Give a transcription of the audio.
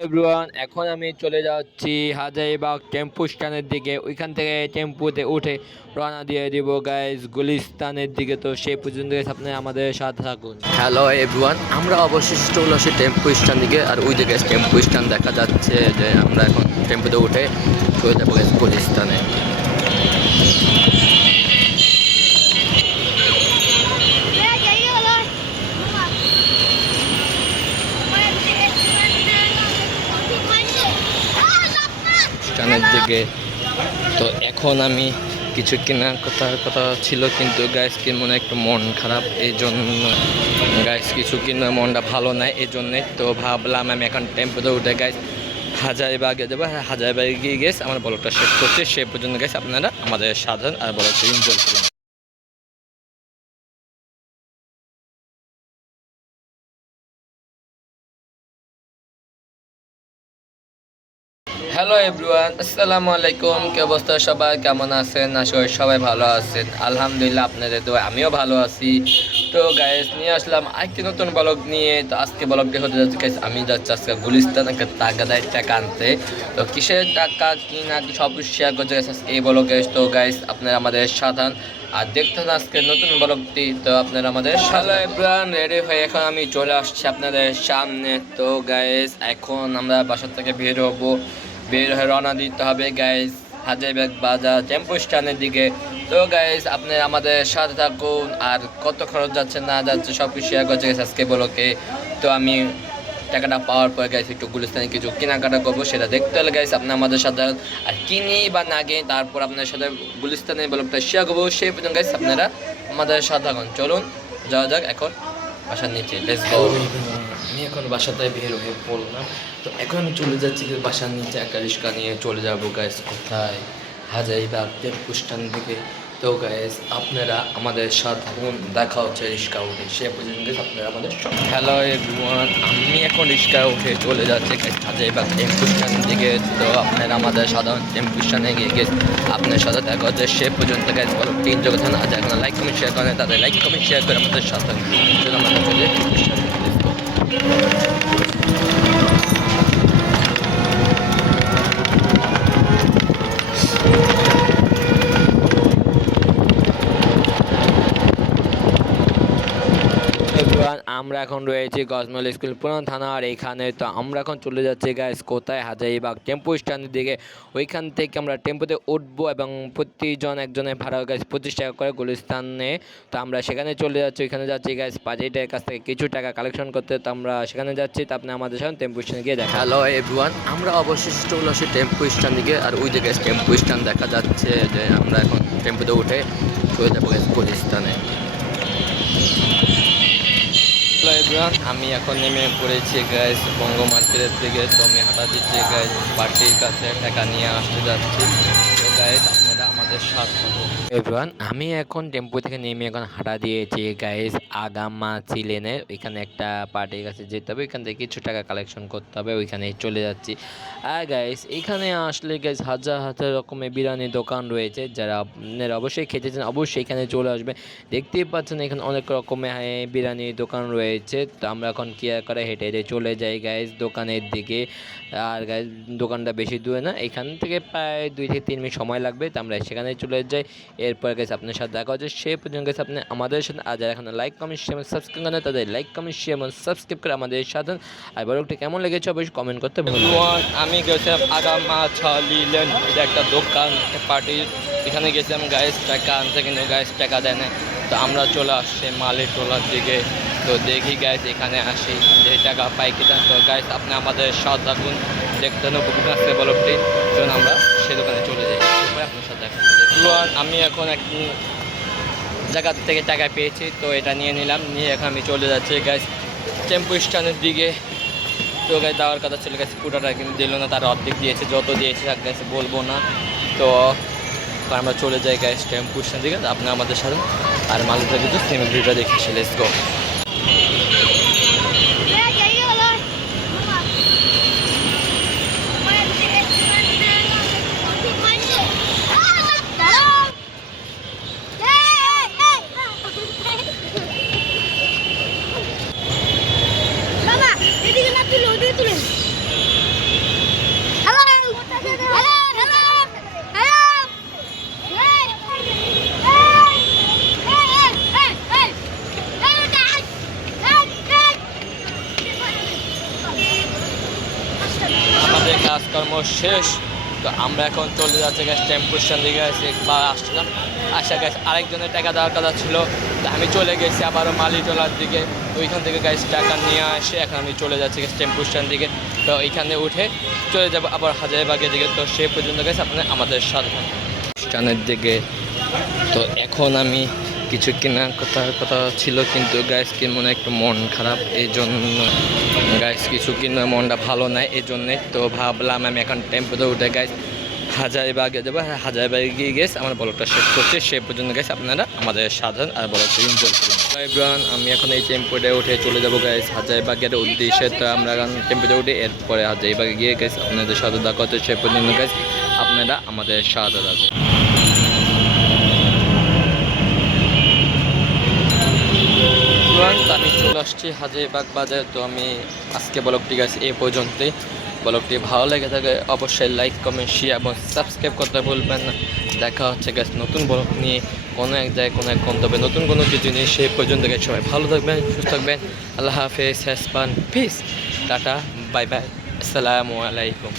Everyone এখন আমি চলে যাচ্ছি হাজারিবাগ টেম্পু স্ট্যান্ডের দিকে। ওইখান থেকে টেম্পুতে উঠে রওনা দিয়ে দিব গাইজ গুলিস্তানের দিকে। তো সেই পর্যন্ত আপনারা আমাদের সাথে থাকুন। হ্যালো এভরিওয়ান আমরা অবশিষ্ট হলো সেই টেম্পু স্ট্যান্ড দিকে। আর ওই দিকে টেম্পো স্ট্যান্ড দেখা যাচ্ছে যে আমরা এখন টেম্পুতে উঠে চলে যাব গুলিস্তানে। স্ট্যান্ডের দিকে তো এখন আমি কিছু কেনার কথা কথা ছিল, কিন্তু গাইস কি মনে একটু মন খারাপ এই জন্য গাইস কিছু কিনা মনটা ভালো নাই এই জন্যে তো ভাবলাম আমি এখন টেম্পোতে উঠে গাইস হাজারিবাগে যাব হাজারিবাগে গিয়ে গেছে আমার বলটা শেষ করছে। সে পর্যন্ত গেছে আপনারা আমাদের সাধারণ আর বলটা এনজয় করুন। হ্যালো এভরিওয়ান আসসালামু আলাইকুম কি অবস্থা সবাই? কেমন আছেন? আশা করি সবাই ভালো আছেন। আলহামদুলিল্লাহ, আপনাদের দোয়া আমিও ভালো আছি। তো গাইস নিয়ে আসলাম আরেকটি নতুন ব্লগ নিয়ে। তো, আজকে ব্লগটি হতে যাচ্ছে গাইস আমি যাচ্ছি আজকে গুলিস্তান একটা তাগাদায় টাকা আনতে। তো, কিসের টাকা, কি না কি সব শেয়ার করছে guys আজকে এই ব্লগে তো গাইস আপনারা আমাদের সাধারণ আর দেখতেন আজকে নতুন ব্লগটি তো, আপনারা আমাদের হ্যালো এভরিওয়ান রেডি হয়ে এখন আমি চলে আসছি আপনাদের সামনে। তো গাইস এখন আমরা বাসার থেকে বের হব। বের হয়ে রওনা দিতে হবে গাইস হাজারবাগ বাজার টেম্পো স্ট্যান্ডের দিকে। তো গাইস আপনি আমাদের সাথে থাকুন। আর কত খরচ যাচ্ছে, না যাচ্ছে সব কিছু শেয়ার করছে, guys, আজকে বলোকে তো, আমি টাকাটা পাওয়ার পর গাইস একটু গুলিস্তানে কিছু কেনাকাটা করব, সেটা দেখতে হলে গাইস আপনি আমাদের সাথে আর কিনি বা না কিনি, তারপর আপনার সাথে গুলিস্তানে ব্লগটা শেয়ার করব। সেই পর্যন্ত গাইস আপনারা আমাদের সাথে থাকুন। চলুন, যাওয়া যাক এখন। বাসার নিচে আমি এখন বাসাটায় বের হয়ে পড়লাম। তো এখন আমি চলে যাচ্ছি বাসার নিচে, একা রিক্সা নিয়ে চলে যাব গাছ কোথায়? হাজারিবাগ, টেম্পু স্ট্যান্ড থেকে। তো গাইস আপনারা আমাদের থাকুন। দেখা হচ্ছে রিক্সা উঠে। সে পর্যন্ত আপনারা আমাদের হ্যালো এভরিওয়ান আমি এখন রিক্সা উঠে চলে যাচ্ছি। হাজারিবাগ টেম্পু স্ট্যান্ড দিকে। তো আপনারা আমাদের সাধারণ স্ট্যান্ডে গিয়ে গেছ আপনার সাথে দেখা হচ্ছে। সে পর্যন্ত গাইস বলো, তিন জগৎ আজ এখন লাইক কমেন্ট শেয়ার করেন, তাদের লাইক কমেন্ট শেয়ার করে আমাদের সাথে থাকুন। চলুন আমরা চলে যাই টেম্পু স্ট্যান্ডে। Let's go. এভরিওয়ান আমরা এখন রয়েছি গজমল স্কুল, পুরান থানার এইখানে তো আমরা এখন চলে যাচ্ছি গাইস কোথায়? হাজারিবাগ টেম্পু স্ট্যান্ডের দিকে। ওইখান থেকে আমরা টেম্পুতে উঠবো এবং প্রতিজন একজনের ভাড়া গাছ পঁচিশ টাকা করে গুলিস্তানে। তো আমরা সেখানে চলে যাচ্ছি, ওইখানে যাচ্ছি গাইস পাজিটের কাছ থেকে কিছু টাকা কালেকশন করতে। তো আমরা সেখানে যাচ্ছি, তো আপনি আমাদের সাথে টেম্পু স্ট্যান্ডে গিয়ে দেখা হ্যালো এভরিওয়ান আমরা অবশিষ্ট হলো সেই টেম্পো স্ট্যান্ড দিকে আর ওই দিকে টেম্পো স্ট্যান্ড দেখা যাচ্ছে যে আমরা এখন টেম্পোতে উঠে চলে যাব গুলিস্তানে। হ্যালো এভরিওয়ান আমি এখন নেমে পড়েছি গ্যাস বঙ্গ মার্কেটের দিকে। তো আমি হাঁটা দিচ্ছি গ্যাস পার্টির কাছে, টাকা নিয়ে আসতে যাচ্ছি। তো গ্যাস আপনারা আমাদের সাথে এভরিওয়ান আমি এখন টেম্পু থেকে নেমে এখন হাঁটা দিয়েছি গাইস আগামা চিলেনের ওইখানে একটা পার্টির কাছে যেতে হবে। ওইখান থেকে কিছু টাকা কালেকশন করতে হবে ওইখানে চলে যাচ্ছি। আর গাইস এখানে আসলে গাইস হাজার হাজার রকমের বিরিয়ানি দোকান রয়েছে। যারা আপনারা অবশ্যই খেতে চান অবশ্যই এখানে চলে আসবে। দেখতেই পাচ্ছেন এখানে অনেক রকমের হ্যাঁ, বিরিয়ানি দোকান রয়েছে। তো আমরা এখন কি আর করে হেঁটে হেঁটে চলে যাই গাইস দোকানের দিকে। আর গাইস দোকানটা বেশি দূরে না এখান থেকে প্রায় দুই থেকে তিন মিনিট সময় লাগবে। তো আমরা সেখানে চলে যাই। এরপর গেছে আপনার সাথে দেখা হচ্ছে। সে পর্যন্ত গেছে আপনি আমাদের সাথে আর যারা এখন লাইক কমেন্ট শেয়ার এবং সাবস্ক্রাইব করেন তাদের লাইক কমেন্ট শেয়ার এবং সাবস্ক্রাইব করে আমাদের সাথে আর ব্লগটি কেমন লেগেছে অবশ্যই কমেন্ট করতে আমি গেছিলাম আগামা ছালিলেন এটা একটা দোকান পার্টি এখানে গেছিলাম গাইস টাকা আনতে কিন্তু গাইস টাকা দেয় না তো আমরা চলে আসছি মালের টোলার দিকে। তো দেখি গাইস এখানে আসি যে টাকা পাই কিনা। তো গাইস আপনি আমাদের সাথ থাকুন। দেখতে নেব আসতে বলবটি চলুন আমরা সে দোকানে চলে যাই। আপনার সাথে দেখা আমি এখন এক জায়গা থেকে টাকা পেয়েছি, তো এটা নিয়ে নিলাম। নিয়ে এখন আমি চলে যাচ্ছি গাইস টেম্পু স্ট্যান্ডের দিকে। তো গাছ দেওয়ার কথা ছিল গেছে পুরোটা কিন্তু দিল না, তার অর্ধেক দিয়েছে, যত দিয়েছে তার কাছে বলব না। তো আমরা চলে যাই গ্যাস টেম্পু স্ট্যান্ড দিকে। আপনি আমাদের সাথে, আর মালিকটা কিন্তু সিমেন্ট দেখেছি লেটস গো কাজকর্ম শেষ। তো আমরা এখন চলে যাচ্ছি গ্যাস টেম্পু স্ট্যান্ড দিকে গেছি বা আসলাম। আসা গ্যাস আরেকজনের টাকা দেওয়ার কথা ছিল। তো আমি চলে গেছি আবারও মালিটোলার দিকে। ওইখান থেকে গ্যাস টাকা নিয়ে আসে এখন আমি চলে যাচ্ছি গ্যাস টেম্পু স্ট্যান্ড দিকে। তো এইখানে উঠে চলে যাব আবার হাজারিবাগের দিকে। তো সে পর্যন্ত গেছে আপনার আমাদের সাথে। স্ট্যান্ডের দিকে। তো এখন আমি কিছু কেনার কথা কথা ছিল কিন্তু গাইস কি মনে একটু মন খারাপ এই জন্য গাইস কিছু কিনা মনটা ভালো নাই এই জন্যে তো ভাবলাম আমি এখন টেম্পোতে উঠে গাইস হাজারিবাগে যাব হ্যাঁ হাজারিবাগে গিয়ে গেছে আমার ব্লগটা শেষ করছে, সে পর্যন্ত গেছে আপনারা আমাদের সাধারণ আর ব্লগটা এনজয় করুন। এভরিওয়ান আমি এখন এই টেম্পোতে উঠে চলে যাব গাইস হাজারিবাগের উদ্দেশ্যে তো আমরা এখন টেম্পোতে উঠে, এরপরে হাজারিবাগে গিয়ে গেছে আপনাদের সাথে দেখা হচ্ছে সে পর্যন্ত গাইস আপনারা আমাদের সাথে থাকুন এভরিওয়ান, আমি চলে আসছি হাজিবাগ বাজার তো আমি আজকে ব্লগটি গেছি এই পর্যন্তই। ব্লগটি ভালো লেগে থাকে অবশ্যই লাইক কমেন্ট শেয়ার এবং সাবস্ক্রাইব করতে ভুলবেন না। দেখা হচ্ছে গ্যাস নতুন ব্লগ নিয়ে কোনো এক জায়গায় কোনো এক গন্তব্যে। নতুন কোনো কিছু নিয়ে সেই পর্যন্ত গেছে সবাই ভালো থাকবেন সুস্থ থাকবেন। আল্লাহ হাফেজ হ্যাসপান পিস টাটা বাই বাই আসসালামু আলাইকুম।